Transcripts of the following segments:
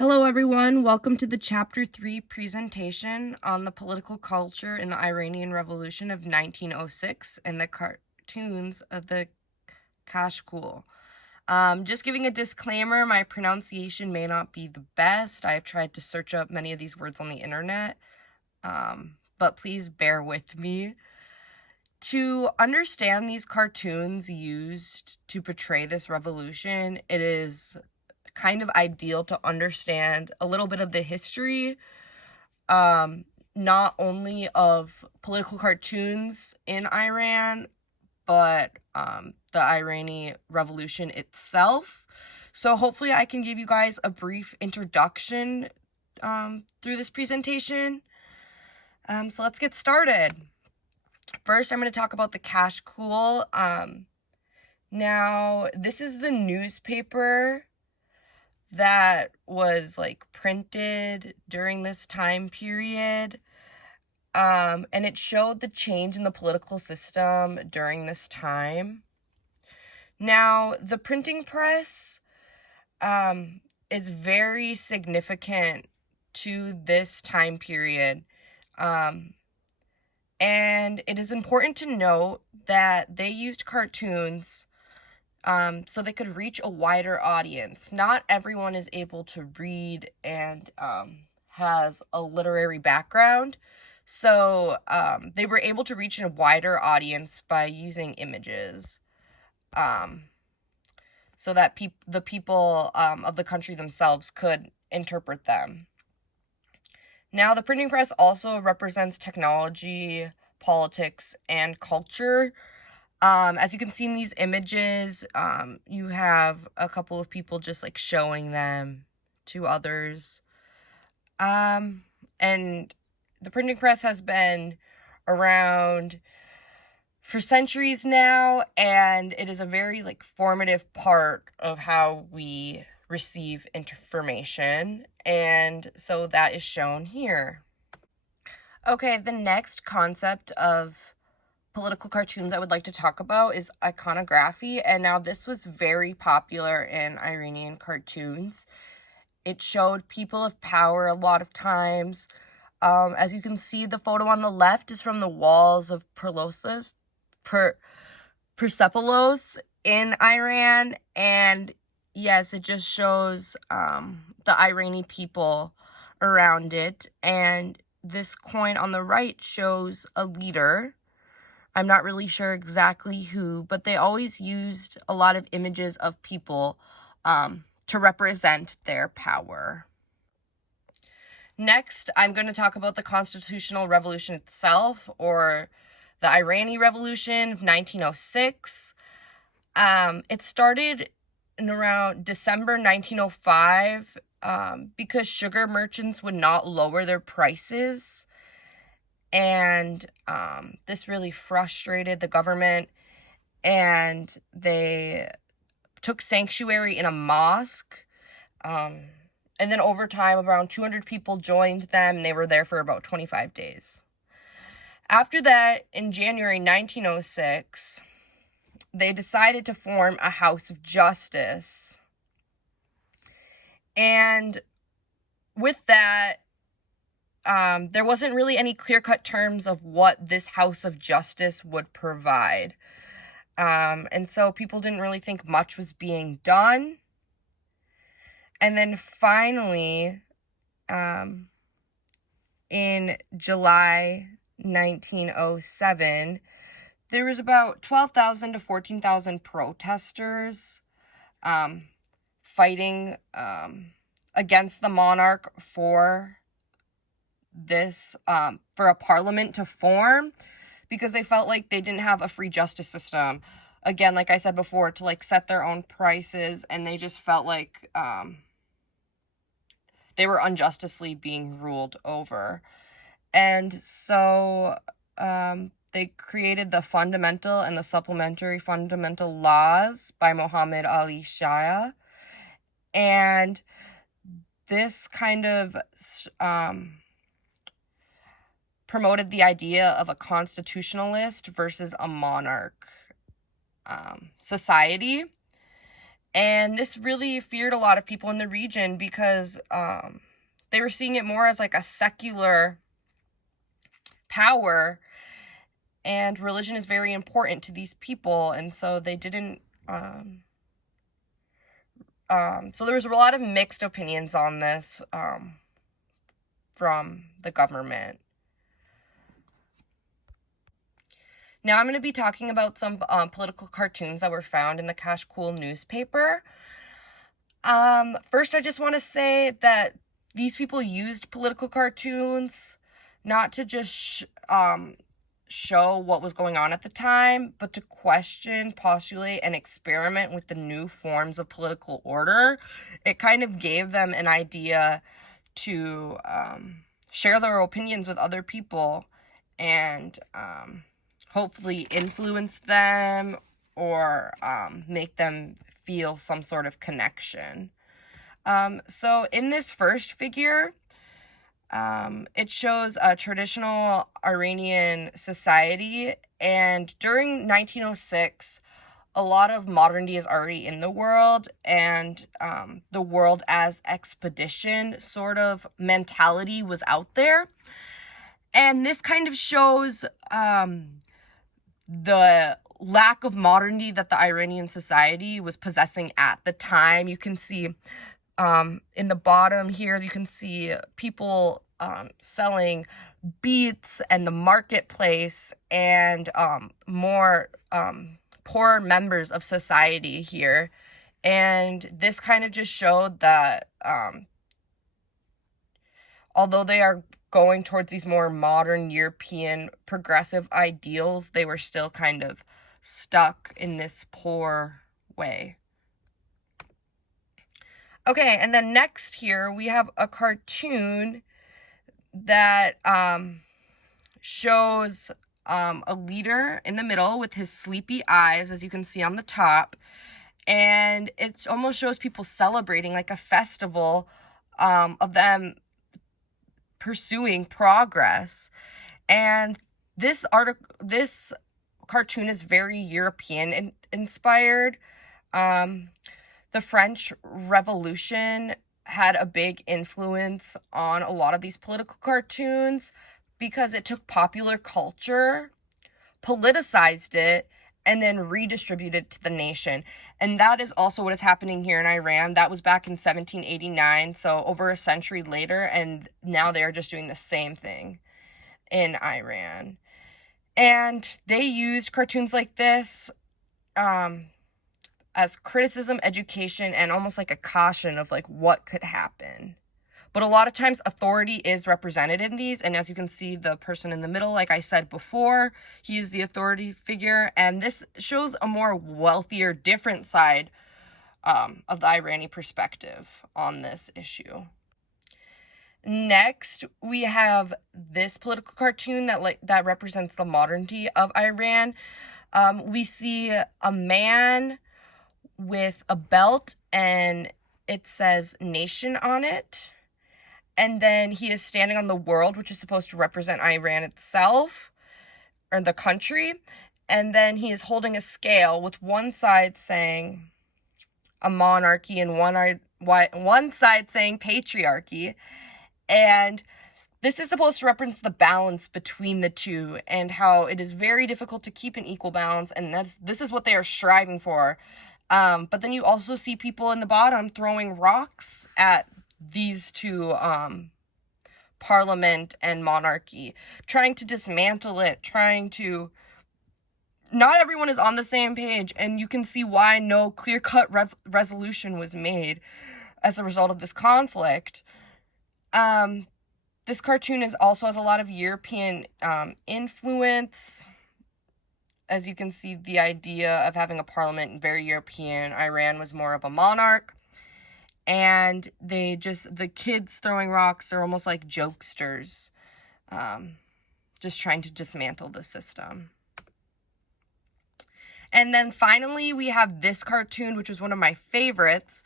Hello, everyone. Welcome to the Chapter 3 presentation on the political culture in the Iranian Revolution of 1906 and the cartoons of the Kashkool. Just giving a disclaimer, my pronunciation may not be the best. I have tried to search up many of these words on the internet, but please bear with me. To understand these cartoons used to portray this revolution, it is kind of ideal to understand a little bit of the history, not only of political cartoons in Iran, but the Iranian Revolution itself. So hopefully I can give you guys a brief introduction through this presentation. So let's get started. First, I'm going to talk about the Kashkool. Now, this is the newspaper that was printed during this time period, and it showed the change in the political system during this time. Now, the printing press is very significant to this time period, and it is important to note that they used cartoons so they could reach a wider audience. Not everyone is able to read and has a literary background, so they were able to reach a wider audience by using images, so that the people of the country themselves could interpret them. Now, the printing press also represents technology, politics, and culture. As you can see in these images, you have a couple of people just showing them to others. And the printing press has been around for centuries now, and it is a very formative part of how we receive information, and so that is shown here. Okay, the next concept of political cartoons I would like to talk about is iconography, and now this was very popular in Iranian cartoons. It showed people of power a lot of times. As you can see, the photo on the left is from the walls of Persepolis in Iran, and yes, it just shows the Iranian people around it, and this coin on the right shows a leader. I'm not really sure exactly who, but they always used a lot of images of people to represent their power. Next, I'm going to talk about the Constitutional Revolution itself, or the Iranian Revolution of 1906. It started in around December 1905 because sugar merchants would not lower their prices. And this really frustrated the government, and they took sanctuary in a mosque. And then over time, around 200 people joined them, and they were there for about 25 days. After that, in January 1906, they decided to form a House of Justice. And with that, there wasn't really any clear-cut terms of what this House of Justice would provide. And so people didn't really think much was being done. And then finally, in July 1907, there was about 12,000 to 14,000 protesters fighting against the monarch for this, for a parliament to form, because they felt like they didn't have a free justice system. Again, like I said before, to set their own prices, and they just felt like they were unjustly being ruled over. And so they created the Fundamental and the Supplementary Fundamental Laws by Muhammad Ali Shah. And this kind of promoted the idea of a constitutionalist versus a monarch society. And this really feared a lot of people in the region because they were seeing it more as like a secular power, and religion is very important to these people, and so they didn't so there was a lot of mixed opinions on this from the government. Now I'm going to be talking about some political cartoons that were found in the Kashkool newspaper. First, I just want to say that these people used political cartoons not to just show what was going on at the time, but to question, postulate, and experiment with the new forms of political order. It kind of gave them an idea to share their opinions with other people and hopefully influence them or make them feel some sort of connection. So in this first figure, it shows a traditional Iranian society, and during 1906, a lot of modernity is already in the world, and the world as expedition sort of mentality was out there. And this kind of shows the lack of modernity that the Iranian society was possessing at the time. You can see in the bottom here, you can see people selling beets and the marketplace and more poor members of society here. And this kind of just showed that although they are going towards these more modern European progressive ideals, they were still kind of stuck in this poor way. Okay, and then next here we have a cartoon that shows a leader in the middle with his sleepy eyes, as you can see on the top, and it almost shows people celebrating like a festival of them pursuing progress. And this cartoon is very European inspired. The French Revolution had a big influence on a lot of these political cartoons because it took popular culture, politicized it, and then redistributed it to the nation. And that is also what is happening here in Iran. That was back in 1789, so over a century later, and now they are just doing the same thing in Iran. And they used cartoons like this as criticism, education, and almost like a caution of like what could happen. But a lot of times authority is represented in these, and as you can see, the person in the middle, like I said before, he is the authority figure, and this shows a more wealthier, different side of the Irani perspective on this issue. Next, we have this political cartoon that represents the modernity of Iran. We see a man with a belt, and it says nation on it. And then he is standing on the world, which is supposed to represent Iran itself, or the country. And then he is holding a scale with one side saying a monarchy and one side saying patriarchy. And this is supposed to represent the balance between the two and how it is very difficult to keep an equal balance. And this is what they are striving for. But then you also see people in the bottom throwing rocks at these two, parliament and monarchy, trying to dismantle it, not everyone is on the same page, and you can see why no clear-cut resolution was made as a result of this conflict. This cartoon also has a lot of European influence. As you can see, the idea of having a parliament, very European. Iran was more of a monarch. And the kids throwing rocks are almost like jokesters, just trying to dismantle the system. And then finally, we have this cartoon, which was one of my favorites,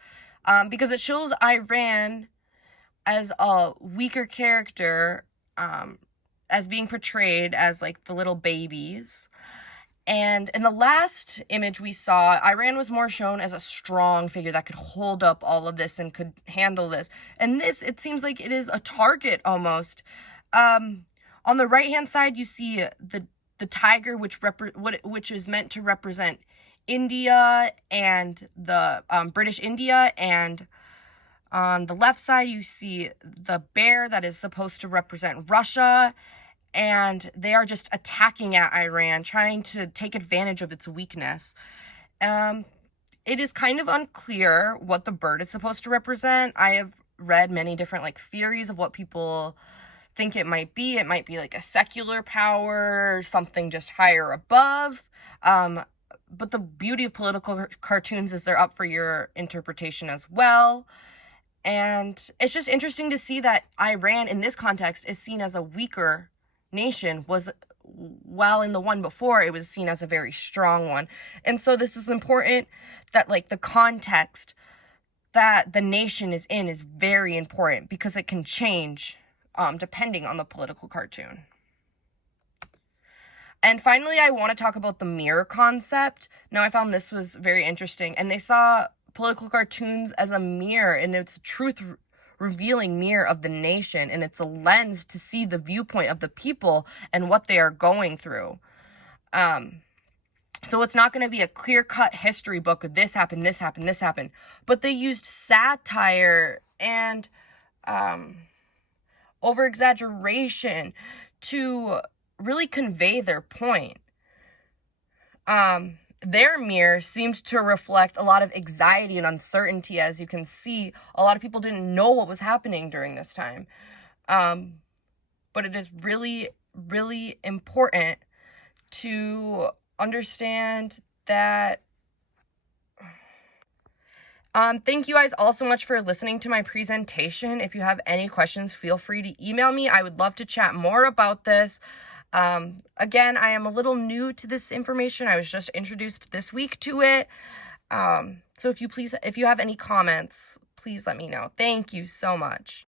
because it shows Iran as a weaker character, as being portrayed as like the little babies. And in the last image we saw, Iran was more shown as a strong figure that could hold up all of this and could handle this. And this, it seems like it is a target almost. On the right-hand side, you see the tiger, which is meant to represent India and the British India, and on the left side, you see the bear that is supposed to represent Russia, and they are just attacking at Iran, trying to take advantage of its weakness. It is kind of unclear what the bird is supposed to represent. I have read many different theories of what people think it might be. It might be like a secular power, something just higher above. But the beauty of political cartoons is they're up for your interpretation as well. And it's just interesting to see that Iran in this context is seen as a weaker nation, while in the one before it was seen as a very strong one. And so this is important that the context that the nation is in is very important, because it can change depending on the political cartoon. And finally, I want to talk about the mirror concept. Now, I found this was very interesting, and they saw political cartoons as a mirror, and it's a truth revealing mirror of the nation, and it's a lens to see the viewpoint of the people and what they are going through. So it's not going to be a clear-cut history book of this happened, this happened, this happened, but they used satire and over-exaggeration to really convey their point. Their mirror seemed to reflect a lot of anxiety and uncertainty. As you can see, a lot of people didn't know what was happening during this time. But it is really, really important to understand that. Thank you guys all so much for listening to my presentation. If you have any questions, feel free to email me. I would love to chat more about this. Again, I am a little new to this information. I was just introduced this week to it. So if you have any comments, please let me know. Thank you so much.